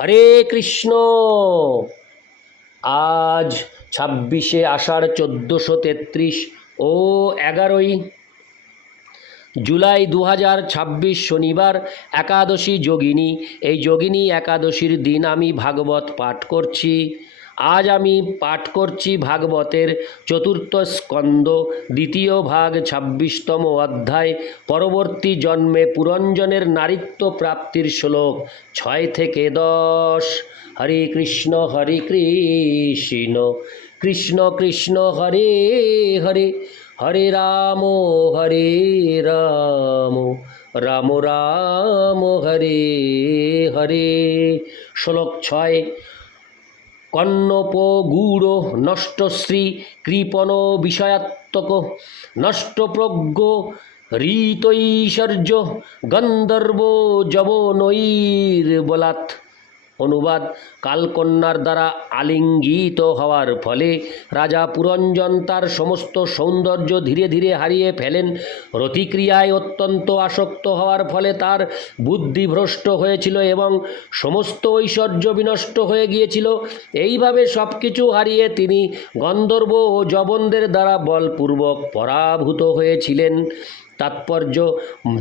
হরে কৃষ্ণ। আজ 26শে আষাঢ় 1433 ও 11ই জুলাই 2026 শনিবার একাদশী যোগিনী। এই যোগিনী একাদশীর দিন আমি ভাগবত পাঠ করছি। আজ আমি পাঠ করছি ভাগবতের চতুর্থ স্কন্দ দ্বিতীয় ভাগ 26তম অধ্যায় পরবর্তী জন্মে পুরঞ্জনের নারীত্ব প্রাপ্তির শ্লোক 6 থেকে 10। হরে কৃষ্ণ কৃষ্ণ কৃষ্ণ হরে হরে, হরে রাম রাম রাম হরে হরে। শ্লোক 6। কন্নপ গূঢ় নষ্টশ্রী কৃপণ বিষয়াত্মক নষ্টপ্রজ্ঞ ঋতৈশ্বর্য গন্ধর্ব যবনৈর্বলাৎ। অনুবাদ: কালকন্যার দ্বারা আলিঙ্গিত হওয়ার ফলে রাজা পুরঞ্জন তার সমস্ত সৌন্দর্য ধীরে ধীরে হারিয়ে ফেলেন। রতিক্রিয়ায় অত্যন্ত আসক্ত হওয়ার ফলে তার বুদ্ধি ভ্রষ্ট হয়েছিল এবং সমস্ত ঐশ্বর্য বিনষ্ট হয়ে গিয়েছিল। এইভাবে সব কিছু হারিয়ে তিনি গন্ধর্ব ও যবনদের দ্বারা বলপূর্বক পরাভূত হয়েছিলেন। তাৎপর্য: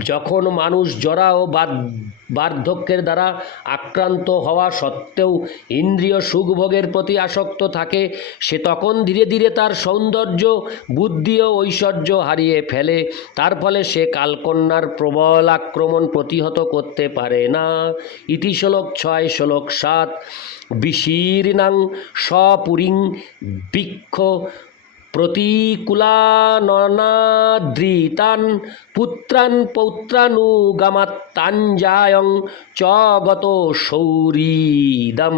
যখন মানুষ জরা ও বার্ধক্যের দ্বারা আক্রান্ত হওয়া সত্ত্বেও ইন্দ্রিয় সুখভোগের প্রতি আসক্ত থাকে, সে তখন ধীরে ধীরে তার সৌন্দর্য, বুদ্ধি ও ঐশ্বর্য হারিয়ে ফেলে। তার ফলে সে কালকন্যার প্রবল আক্রমণ প্রতিহত করতে পারে না। ইতি শ্লোক 6। শ্লোক 7। বিশীর্ণাং সপুরীং বৃক্ষ প্রতিকূলাননাদৃতান পুত্রান পৌত্রানুগামাত্তাঞ্জায়ং চ গত শৌরিদম।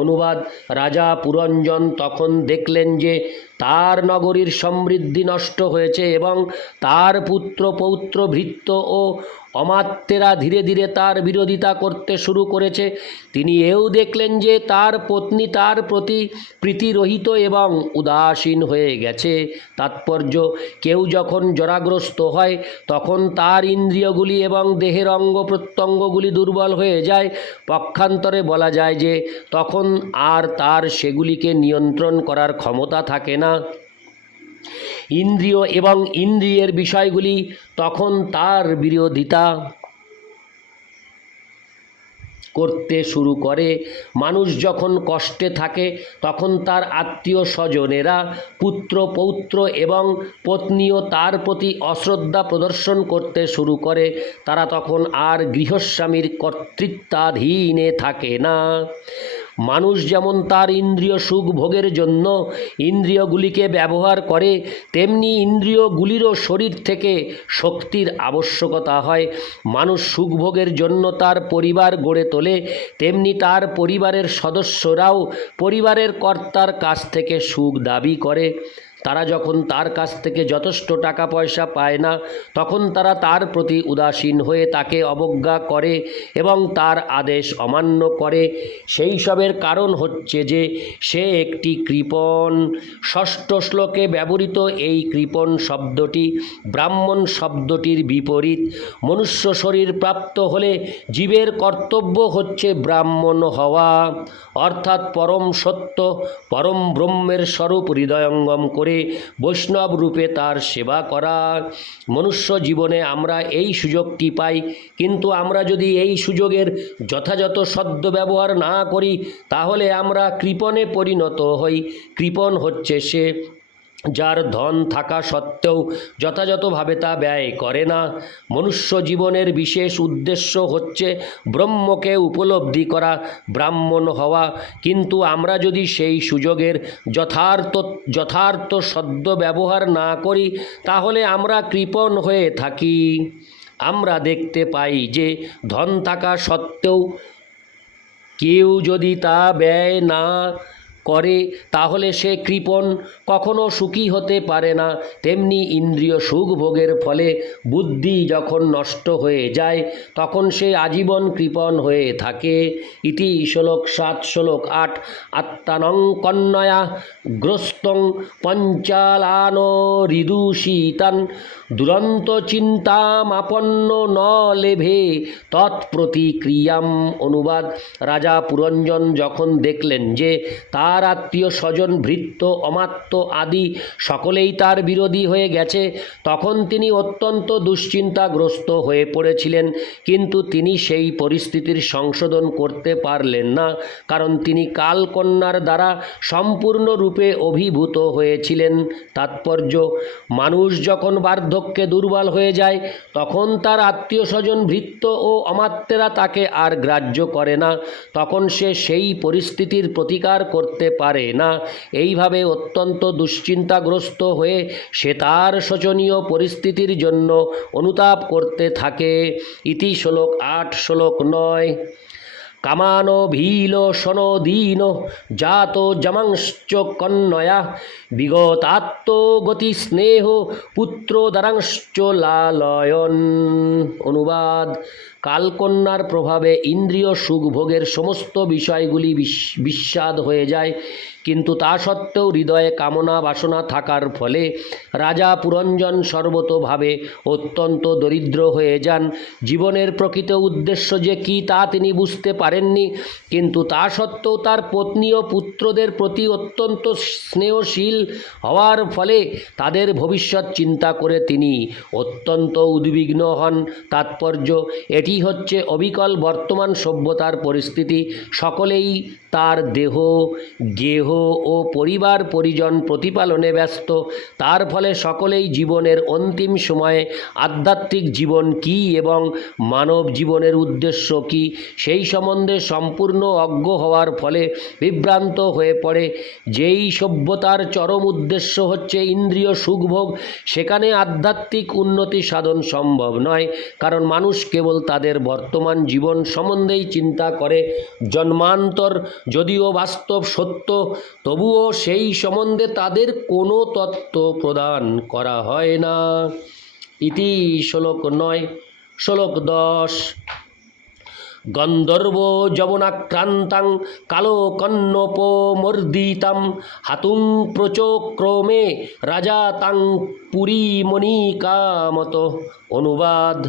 অনুবাদ: রাজা পুরঞ্জন তখন দেখলেন যে তার নগরীর সমৃদ্ধি নষ্ট হয়েছে এবং তার পুত্র পৌত্র ভৃত্য ও অমাত্যেরা ধীরে ধীরে তার বিরোধিতা করতে শুরু করেছে। তিনি এও দেখলেন যে তার পত্নী তার প্রতি প্রীতিরহিত এবং উদাসীন হয়ে গেছে। তাৎপর্য: কেউ যখন জরাগ্রস্ত হয় তখন তার ইন্দ্রিয়গুলি এবং দেহের অঙ্গ প্রত্যঙ্গগুলি দুর্বল হয়ে যায়। পক্ষান্তরে বলা যায় যে তখন আর তার সেগুলিকে নিয়ন্ত্রণ করার ক্ষমতা থাকে না। ইন্দ্রিয় এবং ইন্দ্রিয়ের বিষয়গুলি তখন তার বিরোধিতা করতে শুরু করে। মানুষ যখন কষ্টে থাকে তখন তার আত্মীয় স্বজনেরা, পুত্র পৌত্র এবং পত্নীও তার প্রতি অশ্রদ্ধা প্রদর্শন করতে শুরু করে। তারা তখন আর গৃহস্বামীর কর্তৃত্বাধীনে থাকে না। মানুষ যেমন তার ইন্দ্রিয় সুখ ভোগের জন্য ইন্দ্রিয়গুলিকে ব্যবহার করে, তেমনি ইন্দ্রিয়গুলিরও শরীর থেকে শক্তির আবশ্যকতা হয়। মানুষ সুখভোগের জন্য তার পরিবার গড়ে তোলে, তেমনি তার পরিবারের সদস্যরাও পরিবারের কর্তার কাছ থেকে সুখ দাবি করে। তারা যখন তার কাছ থেকে যথেষ্ট টাকা পয়সা পায় না, তখন তারা তার প্রতি উদাসীন হয়ে তাকে অবজ্ঞা করে এবং তার আদেশ অমান্য করে। সেই সবের কারণ হচ্ছে যে সে একটি কৃপণ। ষষ্ঠ শ্লোকে ব্যবহৃত এই কৃপণ শব্দটি ব্রাহ্মণ শব্দটির বিপরীত। মনুষ্য শরীর প্রাপ্ত হলে জীবের কর্তব্য হচ্ছে ব্রাহ্মণ হওয়া, অর্থাৎ পরম সত্য পরম ব্রহ্মের স্বরূপ হৃদয়ঙ্গম করে বৈষ্ণব রূপে তার সেবা করা। মনুষ্য জীবনে আমরা এই সুযোগটি পাই, কিন্তু আমরা যদি এই সুযোগের যথাযথ সদ্ব্যবহার না করি তাহলে আমরা কৃপণে পরিণত হই। কৃপণ হচ্ছে সে যার ধন থাকা সত্ত্বেও যথাযথভাবে তা ব্যয় করে না। মনুষ্য জীবনের বিশেষ উদ্দেশ্য হচ্ছে ব্রহ্মকে উপলব্ধি করা, ব্রাহ্মণ হওয়া। কিন্তু আমরা যদি সেই সুযোগের যথার্থ সদ্ব্যবহার না করি তাহলে আমরা কৃপণ হয়ে থাকি। আমরা দেখতে পাই যে ধন থাকা সত্ত্বেও কেউ যদি তা ব্যয় না করে তাহলে সে কৃপণ, কখনো সুখী হতে পারে না। তেমনি ইন্দ্রিয় সুখ ভোগের ফলে বুদ্ধি যখন নষ্ট হয়ে যায় তখন সে আজীবন কৃপণ হয়ে থাকে। ইতি শ্লোক 7 শ্লোক 8 আত্মানং কন্যয়া গ্রস্তং পঞ্চালান ঋদুষিতান দুরন্ত চিন্তামাপন্ন ন লেভে তৎপ্রতিক্রিয়াম। অনুবাদ: রাজা পুরঞ্জন যখন দেখলেন যে তার আত্মীয় স্বজন, ভৃত্য, অমাত্য আদি সকলেই তার বিরোধী হয়ে গেছে, তখন তিনি অত্যন্ত দুশ্চিন্তাগ্রস্ত হয়ে পড়েছিলেন। কিন্তু তিনি সেই পরিস্থিতির সংশোধন করতে পারলেন না, কারণ তিনি কালকন্যার দ্বারা সম্পূর্ণরূপে অভিভূত হয়েছিলেন। তাৎপর্য: মানুষ যখন বার্ধক্যে দুর্বল হয়ে যায় তখন তার আত্মীয় স্বজন, ভৃত্য ও অমাত্যেরা তাকে আর গ্রাহ্য করে না। তখন সে সেই পরিস্থিতির প্রতিকার করতে পারে না। এইভাবে অত্যন্ত দুশ্চিন্তাগ্রস্ত হয়ে সে তার শোচনীয় পরিস্থিতির জন্য অনুতাপ করতে থাকে। ইতি শ্লোক 8 শ্লোক 9 কামানো ভীল সনদীন জাত জমাংশ্চ কন্যয়া বিগতাত্ম গতি স্নেহ পুত্র দ্বারাংশ্চ লালয়ন। অনুবাদ: কালকন্যার প্রভাবে ইন্দ্রিয় সুখভোগের সমস্ত বিষয়গুলি বিস্বাদ হয়ে যায়, কিন্তু তা সত্ত্বেও হৃদয়ে কামনা বাসনা থাকার ফলে রাজা পুরঞ্জন সর্বতোভাবে অত্যন্ত দরিদ্র হয়ে যান। জীবনের প্রকৃত উদ্দেশ্য যে কী তা তিনি বুঝতে পারেননি, কিন্তু তা সত্ত্বেও তার পত্নী ও পুত্রদের প্রতি অত্যন্ত স্নেহশীল হওয়ার ফলে তাদের ভবিষ্যৎ চিন্তা করে তিনি অত্যন্ত উদ্বিগ্ন হন। তাৎপর্য: এটি হচ্ছে অবিকল বর্তমান সভ্যতার পরিস্থিতি। সকলেই তার দেহ, গেহ ও পরিবার পরিজন প্রতিপালনে ব্যস্ত। তার ফলে সকলেই জীবনের অন্তিম সময়ে আধ্যাত্মিক জীবন কী এবং মানব জীবনের উদ্দেশ্য কী সেই সম্বন্ধে সম্পূর্ণ অজ্ঞ হওয়ার ফলে বিভ্রান্ত হয়ে পড়ে। যেই সভ্যতার চরম উদ্দেশ্য হচ্ছে ইন্দ্রিয় সুখভোগ, সেখানে আধ্যাত্মিক উন্নতি সাধন সম্ভব নয়, কারণ মানুষ কেবল তাদের বর্তমান জীবন সম্বন্ধেই চিন্তা করে। জন্মান্তর যদিও বাস্তব সত্য, তবুও সেই সম্বন্ধে তাদের কোনো তত্ত্ব প্রদান করা হয় না। ইতি শ্লোক 9 শ্লোক 10 গন্ধর্ব যবনাক্রান্তাং কালকন্নপমর্দিতাম হাতুং প্রচক্রমে রাজা তাং পুরীমণিকামত। অনুবাদ: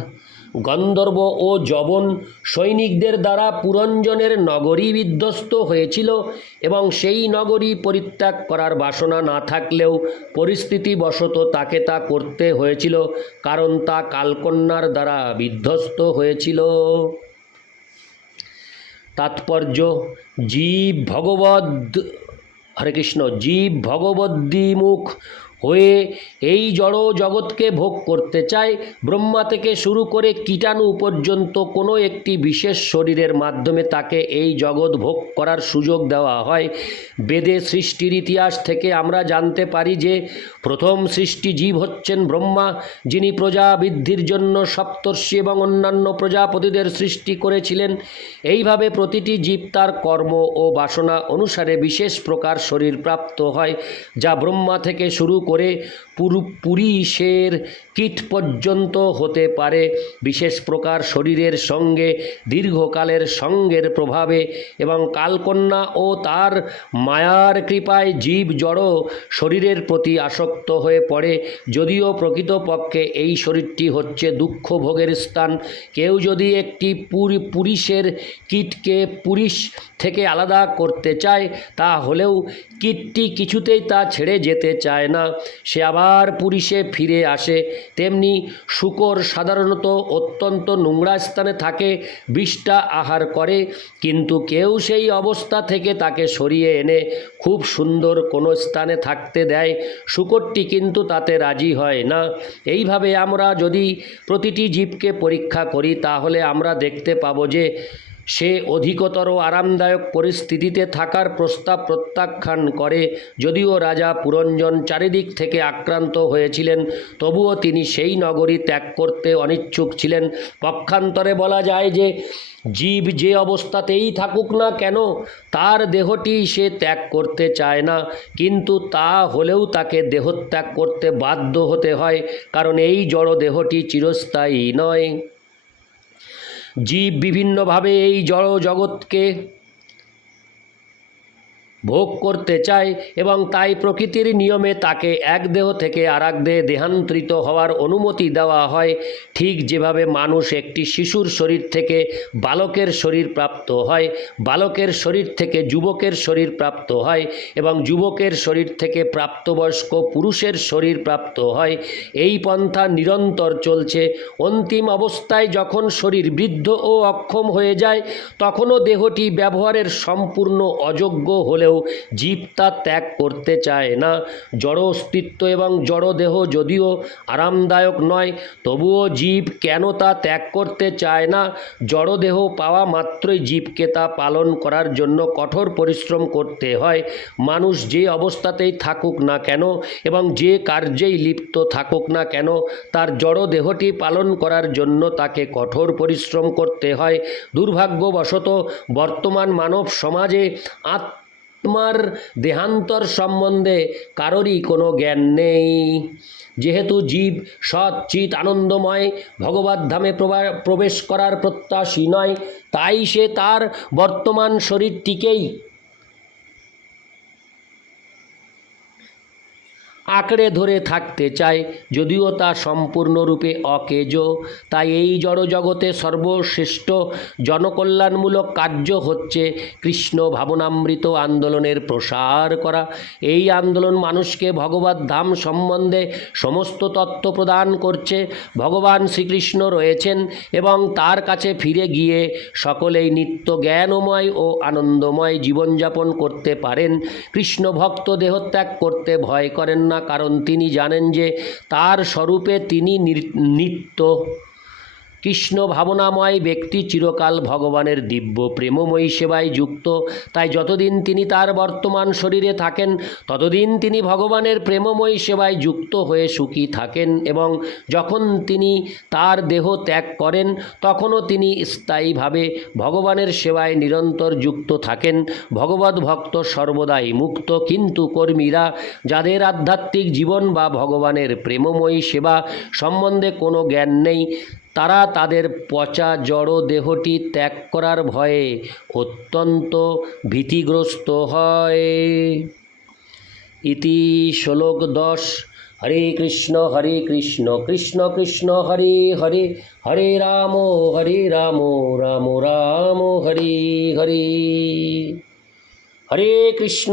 গন্ধর্ব ও যবন সৈনিকদের দ্বারা পুরঞ্জনের নগরী বিধ্বস্ত হয়েছিল এবং সেই নগরী পরিত্যাগ করার বাসনা না থাকলেও পরিস্থিতিবশত তাকে তা করতে হয়েছিল, কারণ তা কালকন্যার দ্বারা বিধ্বস্ত হয়েছিল। তাৎপর্য: জীব ভগবদ্বিমুখ হয়ে এই জড় জগৎকে ভোগ করতে চায়। ব্রহ্মা থেকে শুরু করে কীটাণু পর্যন্ত কোনো একটি বিশেষ শরীরের মাধ্যমে তাকে এই জগৎ ভোগ করার সুযোগ দেওয়া হয়। বেদে সৃষ্টির ইতিহাস থেকে আমরা জানতে পারি যে প্রথম সৃষ্টি জীব হচ্ছেন ব্রহ্মা, যিনি প্রজা বৃদ্ধির জন্য সপ্তর্ষি এবং অন্যান্য প্রজাপতিদের সৃষ্টি করেছিলেন। এইভাবে প্রতিটি জীব তার কর্ম ও বাসনা অনুসারে বিশেষ প্রকার শরীর প্রাপ্ত হয়, যা ব্রহ্মা থেকে শুরু করে পুরুষের কীট পর্যন্ত হতে পারে। বিশেষ প্রকার শরীরের সঙ্গে দীর্ঘকালের সঙ্গের প্রভাবে এবং কালকন্যা ও তার মায়ার কৃপায় জীব জড় শরীরের প্রতি আসক্ত হয়ে পড়ে। যদিও প্রকৃতপক্ষে এই শরীরটি হচ্ছে দুঃখ ভোগের স্থান। কেউ যদি একটি পুরুষের কীটকে পুরুষ থেকে আলাদা করতে চায়, তা হলেও কীটটি কিছুতেই তা ছেড়ে যেতে চায় না, সে আবার পুরুষে ফিরে আসে। তেমনি শূকর সাধারণত অত্যন্ত নোংরা স্থানে থাকে, বিষটা আহার করে, কিন্তু কেউ সেই অবস্থা থেকে তাকে সরিয়ে এনে খুব সুন্দর কোনো স্থানে থাকতে দেয়। শূকরটি কিন্তু তাতে রাজি হয় না। এইভাবে আমরা যদি প্রতিটি জীবকে পরীক্ষা করি তাহলে আমরা দেখতে পাবো যে সে অধিকতর আরামদায়ক পরিস্থিতিতে থাকার প্রস্তাব প্রত্যাখ্যান করে। যদিও রাজা পুরঞ্জন চারিদিক থেকে আক্রান্ত হয়েছিলেন, তবুও তিনি সেই নগরী ত্যাগ করতে অনিচ্ছুক ছিলেন। পক্ষান্তরে বলা যায় যে জীব যে অবস্থাতেই থাকুক না কেন, তার দেহটি সে ত্যাগ করতে চায় না, কিন্তু তা হলেও তাকে দেহত্যাগ করতে বাধ্য হতে হয়, কারণ এই জড় দেহটি চিরস্থায়ী নয়। জীব বিভিন্নভাবে এই জড় জগৎকে ভোগ করতে চায় এবং তাই প্রকৃতির নিয়মে তাকে এক দেহ থেকে আরেক দেহে দেহান্তরিত হওয়ার অনুমতি দেওয়া হয়। ঠিক যেভাবে মানুষ একটি শিশুর শরীর থেকে বালকের শরীর প্রাপ্ত হয়, বালকের শরীর থেকে যুবকের শরীর প্রাপ্ত হয় এবং যুবকের শরীর থেকে প্রাপ্তবয়স্ক পুরুষের শরীর প্রাপ্ত হয়, এই পন্থা নিরন্তর চলছে। অন্তিম অবস্থায় যখন শরীর বৃদ্ধ ও অক্ষম হয়ে যায়, তখনও দেহটি ব্যবহারের সম্পূর্ণ অযোগ্য হলেও জীব তা ত্যাগ করতে চায় না। জড় অস্তিত্ব এবং জড় দেহ যদিও আরামদায়ক নয়, তবুও জীব কেন তা ত্যাগ করতে চায় না? জড় দেহ পাওয়া মাত্রই জীবকে তা পালন করার জন্য কঠোর পরিশ্রম করতে হয়। মানুষ যে অবস্থাতেই থাকুক না কেন এবং যে কার্যেই লিপ্ত থাকুক না কেন, তার জড় দেহটি পালন করার জন্য তাকে কঠোর পরিশ্রম করতে হয়। দুর্ভাগ্যবশত বর্তমান মানব সমাজে আত্মার দেহান্তর সম্বন্ধে কারোরই কোনো জ্ঞান নেই। যেহেতু জীব সৎ চিৎ আনন্দময় ভগবত ধামে প্রবেশ করার প্রত্যাশী নয়, তাই সে তার বর্তমান শরীরটিকেই আঁকড়ে ধরে থাকতে চায়, যদিও তা সম্পূর্ণরূপে অকেজ। তাই এই জড়জগতে সর্বশ্রেষ্ঠ জনকল্যাণমূলক কার্য হচ্ছে কৃষ্ণ ভাবনামৃত আন্দোলনের প্রসার করা। এই আন্দোলন মানুষকে ভগবত ধাম সম্বন্ধে সমস্ত তত্ত্ব প্রদান করছে। ভগবান শ্রীকৃষ্ণ রয়েছেন এবং তার কাছে ফিরে গিয়ে সকলেই নিত্য জ্ঞানময় ও আনন্দময় জীবনযাপন করতে পারেন। কৃষ্ণ ভক্ত দেহত্যাগ করতে ভয় করেন না, কারণ তিনি জানেন যে তার স্বরূপে তিনি নিত্য। কৃষ্ণ ভাবনাময় ব্যক্তি চিরকাল ভগবানের দিব্য প্রেমময়ী সেবায় যুক্ত। তাই যতদিন তিনি তার বর্তমান শরীরে থাকেন, ততদিন তিনি ভগবানের প্রেমময়ী সেবায় যুক্ত হয়ে সুখী থাকেন এবং যখন তিনি তার দেহ ত্যাগ করেন, তখনও তিনি স্থায়ীভাবে ভগবানের সেবায় নিরন্তর যুক্ত থাকেন। ভগবত ভক্ত সর্বদাই মুক্ত, কিন্তু কর্মীরা যাদের আধ্যাত্মিক জীবন বা ভগবানের প্রেমময়ী সেবা সম্বন্ধে কোনো জ্ঞান নেই, তারা তাদের পচা জড় দেহটি ত্যাগ করার ভয়ে অত্যন্ত ভীতিগ্রস্ত হয়। ইতি শ্লোক 10। হরে কৃষ্ণ কৃষ্ণ কৃষ্ণ হরে হরে, হরে রাম রাম রাম হরে হরে। হরে কৃষ্ণ।